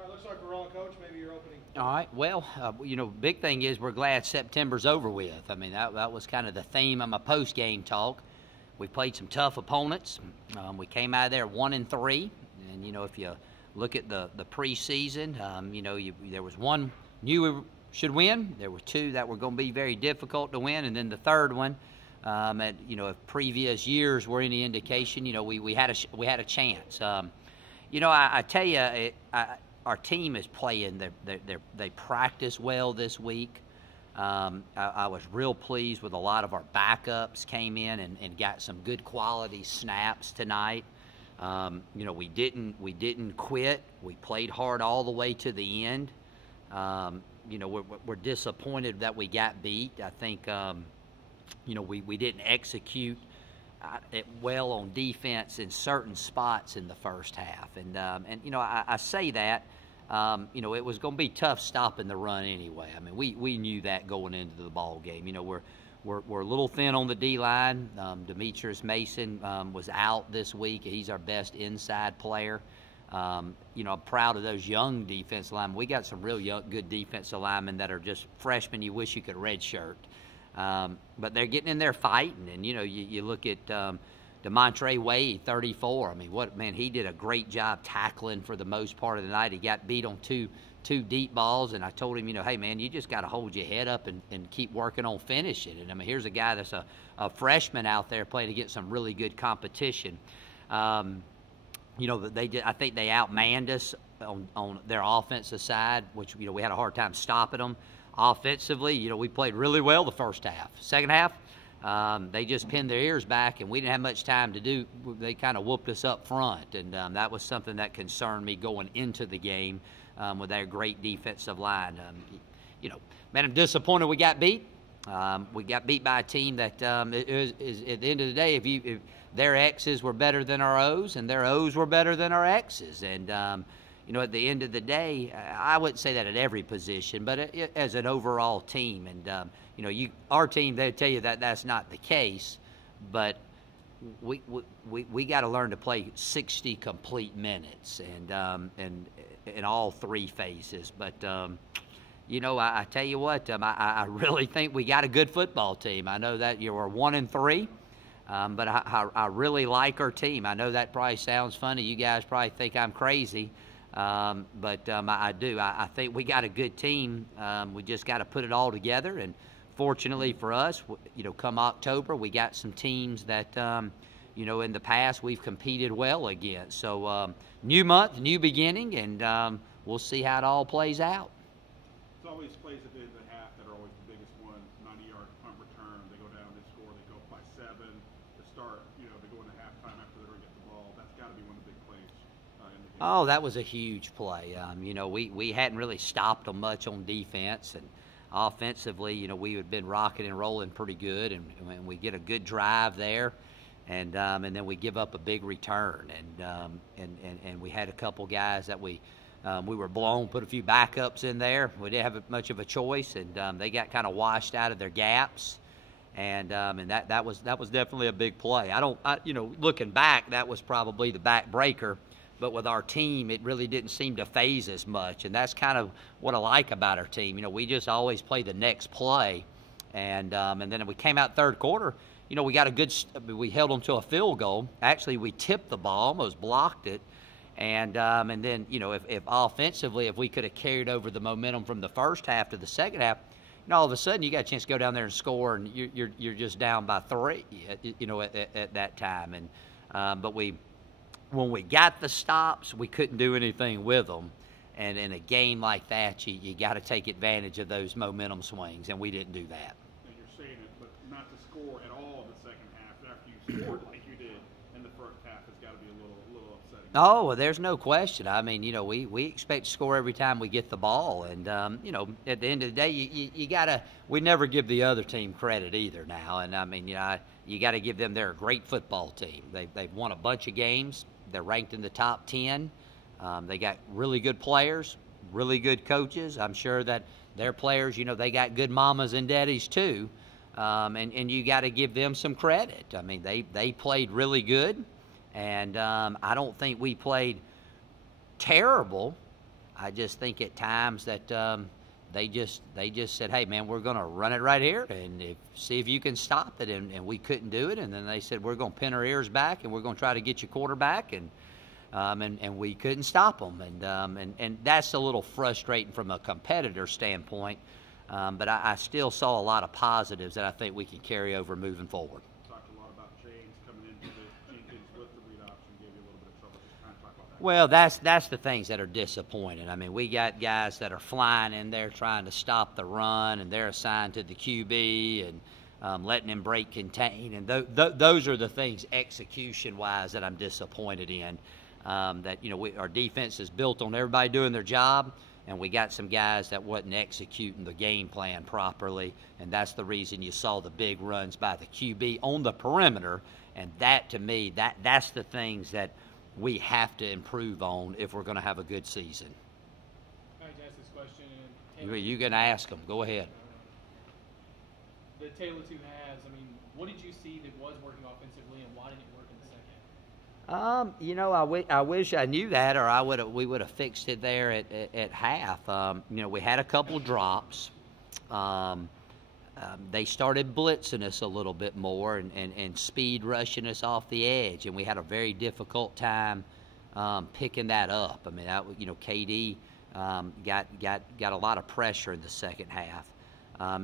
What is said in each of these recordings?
All right, looks like we're on, Coach. Maybe your opening. All right. Well, big thing is we're glad September's over with. I mean, that was kind of the theme of my post-game talk. We played some tough opponents. We came out of there 1-3, and if you look at the preseason, there was one knew we should win. There were two that were going to be very difficult to win, and then the third one, if previous years were any indication, we had a chance. I tell you, our team is playing. They practice well this week. I was real pleased with a lot of our backups came in and got some good quality snaps tonight. We didn't quit. We played hard all the way to the end. We're disappointed that we got beat. I think we didn't execute it well on defense in certain spots in the first half, and I say that. It was going to be tough stopping the run anyway. I mean, we knew that going into the ball game. We're a little thin on the D-line. Demetrius Mason was out this week. He's our best inside player. I'm proud of those young defensive linemen. We got some real young, good defensive linemen that are just freshmen you wish you could redshirt. But they're getting in there fighting. And, you look at DeMontre Wade, 34. I mean, he did a great job tackling for the most part of the night. He got beat on two deep balls, and I told him, hey, man, you just got to hold your head up and keep working on finishing. And, I mean, here's a guy that's a freshman out there playing against some really good competition. I think they outmanned us on their offensive side, which, we had a hard time stopping them. Offensively, we played really well the first half. Second half, they just pinned their ears back, and we didn't have much time to do. They kind of whooped us up front, and that was something that concerned me going into the game with their great defensive line. Man, I'm disappointed we got beat. We got beat by a team that is at the end of the day, if their X's were better than our O's, and their O's were better than our X's, and at the end of the day, I wouldn't say that at every position, but as an overall team. And, our team, they tell you that that's not the case, but we got to learn to play 60 complete minutes and in all three phases. But, I tell you what, I really think we got a good football team. I know that you were 1-3. But I really like our team. I know that probably sounds funny. You guys probably think I'm crazy. But I do. I think we got a good team. We just got to put it all together. And fortunately for us, come October, we got some teams that, in the past we've competed well against. So new month, new beginning, and we'll see how it all plays out. It's always plays at the end of the half that are always the biggest ones. 90-yard punt return. They go down, they score, they go up by 7. To start, they go into halftime after they don't get the ball. That's got to be one of the big plays in the game. Oh, that was a huge play. We hadn't really stopped them much on defense, and offensively, we had been rocking and rolling pretty good, and we get a good drive there, and then we give up a big return, and we had a couple guys that we were blown, put a few backups in there. We didn't have much of a choice, and they got kind of washed out of their gaps, and that was definitely a big play. Looking back, that was probably the backbreaker. But with our team, it really didn't seem to phase as much, and that's kind of what I like about our team. We just always play the next play, and then we came out third quarter. We got we held them to a field goal. Actually, we tipped the ball, almost blocked it, and then if offensively, if we could have carried over the momentum from the first half to the second half, all of a sudden you got a chance to go down there and score, and you're just down by 3, at that time, and but when we got the stops, we couldn't do anything with them. And in a game like that, you got to take advantage of those momentum swings, and we didn't do that. And you're saying it, but not to score at all in the second half after you scored like you did in the first half has got to be a little upsetting. Oh, well, there's no question. I mean, we expect to score every time we get the ball. And, at the end of the day, you got to – we never give the other team credit either now. And, I mean, you got to give them – they're a great football team. They've won a bunch of games. They're ranked in the top 10. They got really good players, really good coaches. I'm sure that their players, they got good mamas and daddies too. And you got to give them some credit. I mean, they played really good. And I don't think we played terrible. I just think at times that they just said, hey, man, we're going to run it right here and see if you can stop it. And we couldn't do it. And then they said, we're going to pin our ears back and we're going to try to get your quarterback. And we couldn't stop them. And that's a little frustrating from a competitor standpoint. But I still saw a lot of positives that I think we can carry over moving forward. Talked a lot about James coming into the Jenkins with the read option, gave you a little bit of trouble. Just kind of talk about that. Well, that's the things that are disappointing. I mean, we got guys that are flying in there trying to stop the run, and they're assigned to the QB and letting him break contain. And those are the things execution-wise that I'm disappointed in. That, you know, our defense is built on everybody doing their job, and we got some guys that wasn't executing the game plan properly, and that's the reason you saw the big runs by the QB on the perimeter. And that, to me, that's the things that we have to improve on if we're going to have a good season. Can I ask this question? You can ask them. Go ahead. The tale of two halves, I mean, what did you see that was working offensively, and why didn't it work in the second? You know, I wish I knew that, or we would have fixed it there at half. You know, we had a couple drops. They started blitzing us a little bit more and speed rushing us off the edge, and we had a very difficult time picking that up. I mean, you know, KD got a lot of pressure in the second half.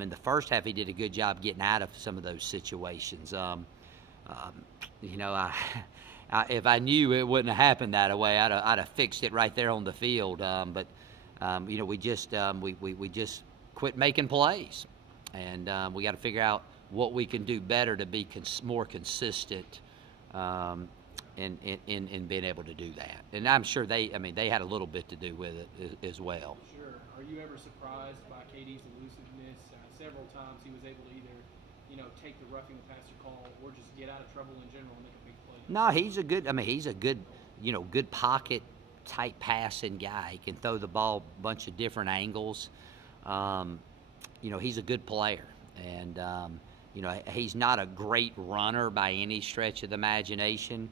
In the first half, he did a good job getting out of some of those situations. You know, if I knew it wouldn't have happened that way, I'd have fixed it right there on the field. But you know, we just quit making plays, and we got to figure out what we can do better to be more consistent in being able to do that. And I'm sure they had a little bit to do with it as well. Sure. Are you ever surprised by KD's elusiveness? Several times he was able to either, you know, take the roughing the passer call or just get out of trouble in general and make a big play. No, he's a good, you know, good pocket type passing guy. He can throw the ball a bunch of different angles. You know, he's a good player, and you know, he's not a great runner by any stretch of the imagination.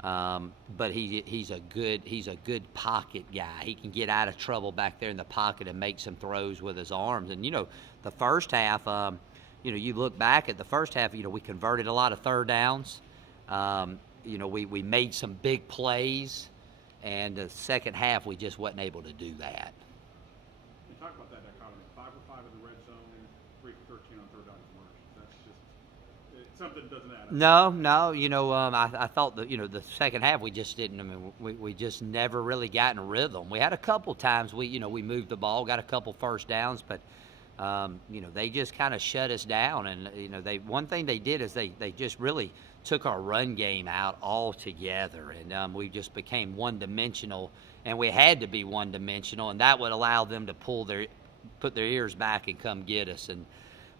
But he's a good pocket guy. He can get out of trouble back there in the pocket and make some throws with his arms. And you know, the first half, you know, you look back at the first half, you know, we converted a lot of third downs. You know, we made some big plays, and the second half we just wasn't able to do that. You talk about that dichotomy: 5 for 5 in the red zone, 3 for 13 on third down conversions. That's just something doesn't add up. No, you know, I thought that, you know, the second half we just didn't. I mean, we just never really got in a rhythm. We had a couple times we moved the ball, got a couple first downs, but you know, they just kind of shut us down. And you know, one thing they did is they just really took our run game out altogether, and we just became one-dimensional, and we had to be one-dimensional, and that would allow them to put their ears back and come get us. And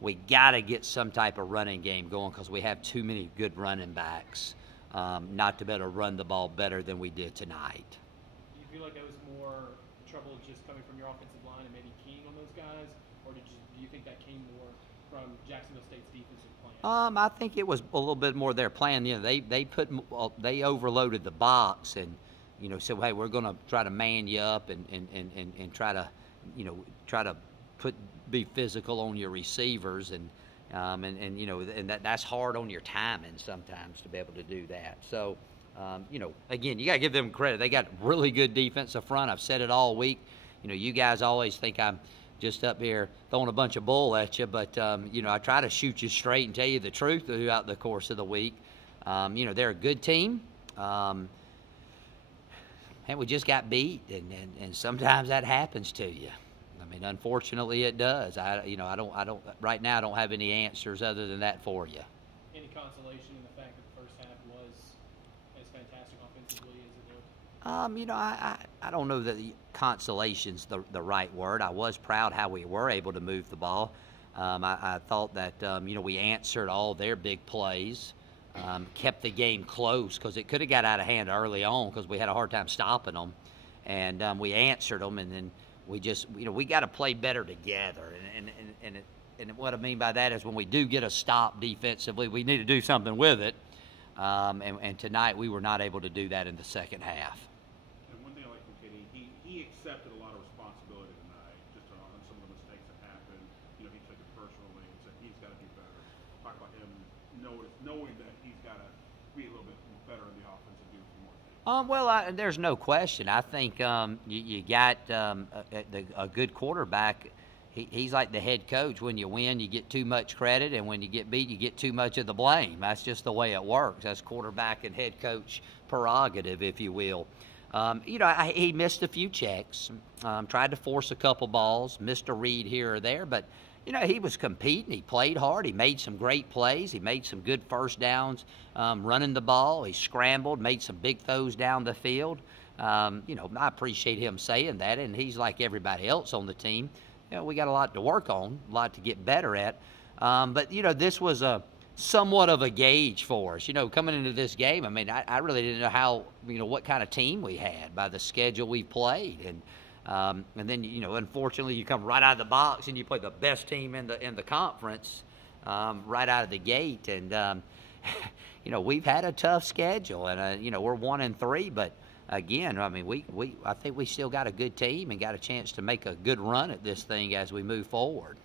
we got to get some type of running game going because we have too many good running backs not to be able to run the ball better than we did tonight. Do you feel like that was more trouble just coming from your offensive line and maybe keying on those guys, or do you think that came more from Jacksonville State's defensive plan? I think it was a little bit more their plan. You know, they overloaded the box, and you know, said, hey, we're going to try to man you up and try to, you know, be physical on your receivers, and you know, and that's hard on your timing sometimes to be able to do that. So you know, again, you got to give them credit. They got really good defense up front. I've said it all week. You know, you guys always think I'm just up here throwing a bunch of bull at you, but you know, I try to shoot you straight and tell you the truth throughout the course of the week. You know, they're a good team, and we just got beat, and sometimes that happens to you. I mean, unfortunately, it does. I don't right now. I don't have any answers other than that for you. Any consolation in the fact that the first half was as fantastic offensively as it looked? You know, I don't know that consolation's the right word. I was proud how we were able to move the ball. I thought that you know, we answered all their big plays, kept the game close because it could have got out of hand early on because we had a hard time stopping them, and we answered them, and then we just, you know, we got to play better together, and what I mean by that is when we do get a stop defensively, we need to do something with it. And tonight we were not able to do that in the second half. And one thing I like from KD, he accepts accepted a lot of responsibility tonight, just on some of the mistakes that happened. You know, he took it personally and said he's got to do better. Talk about him knowing that he's got to be a little bit better in the offense and do some more things. Well, there's no question. I think you got a good quarterback. He's like the head coach. When you win, you get too much credit, and when you get beat, you get too much of the blame. That's just the way it works. That's quarterback and head coach prerogative, if you will. You know, he missed a few checks, tried to force a couple balls, missed a read here or there, but, you know, he was competing. He played hard. He made some great plays. He made some good first downs running the ball. He scrambled, made some big throws down the field. You know, I appreciate him saying that, and he's like everybody else on the team. You know, we got a lot to work on, a lot to get better at. But, you know, this was somewhat of a gauge for us. You know, coming into this game, I mean, I really didn't know how, you know, what kind of team we had by the schedule we played. And then, you know, unfortunately, you come right out of the box and you play the best team in the conference right out of the gate. And, you know, we've had a tough schedule. And, you know, we're 1-3, but again, I mean, I think we still got a good team and got a chance to make a good run at this thing as we move forward.